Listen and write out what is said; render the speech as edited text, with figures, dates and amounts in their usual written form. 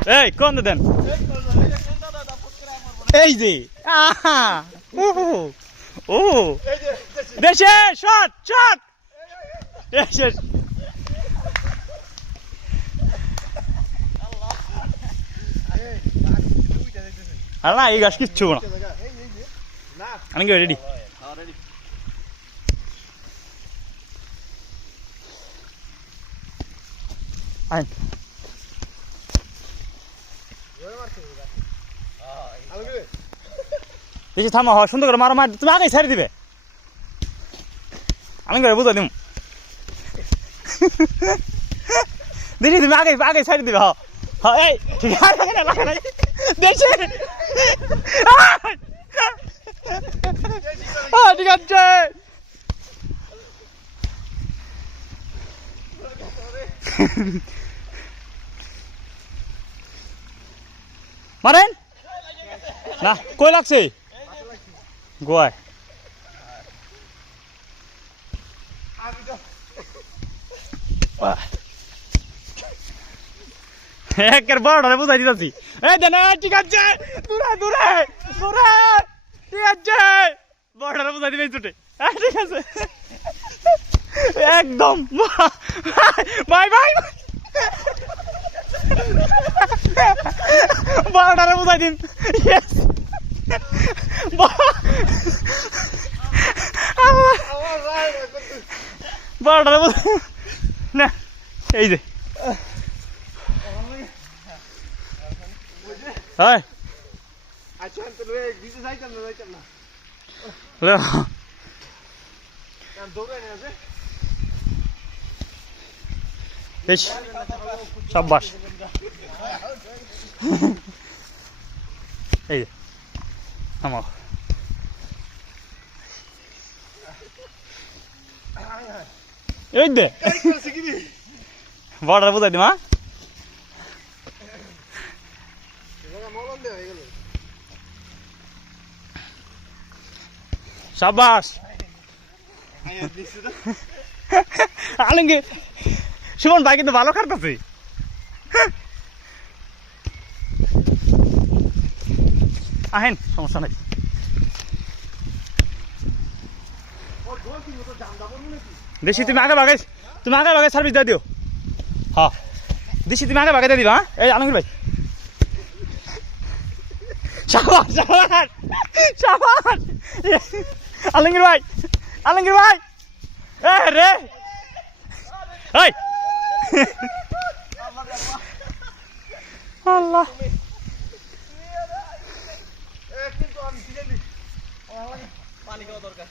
এই কোন দেন এই যে আহা ও দেশে শট শট দেশে আল্লাহ এই গাছ কিচ্ছু না আমি কি রেডি আইন বেশি থামা হয় সুন্দর করে মারো মার তুমি আগে ছাড়ি দিবে আমি করে বুঝা দিম দেখি তুমি আগে আগে ছাড়ি দিবে হ্যাঁ এই ঠিক আছে দেখছি ঠিক আছে মারেন না কই লাগছে গোয়ায় একের বড় বুঝাই দিতেছি এই দেন ঠিক আছে দূরে দূরে দূরে ঠিক আছে বড় বুঝাই দিবে ছুটে ঠিক আছে একদম বাই বাই বড়টারে বুঝাই দিন বড়টারে বুঝাই না এই যে হয় সাব্বাস এই আমার এই দে বড়টা বুঝাই দিমা সাব্বাস আলঙ্গে সুমন ভাই কিন্তু ভালো খাটতেছে আহেন সমস্যা নাই দেশি তুমি আগে বাগাই সার্ভিস দিয়ে দিও হ্যাঁ দেশি তুমি আগে বাগাই দিয়ে দিবা হ্যাঁ এই আলঙ্গীর ভাই সাবাস সাবাস সাবাস আলঙ্গীর ভাই এ রে এই আল্লাহ পানি খাওয়া দরকার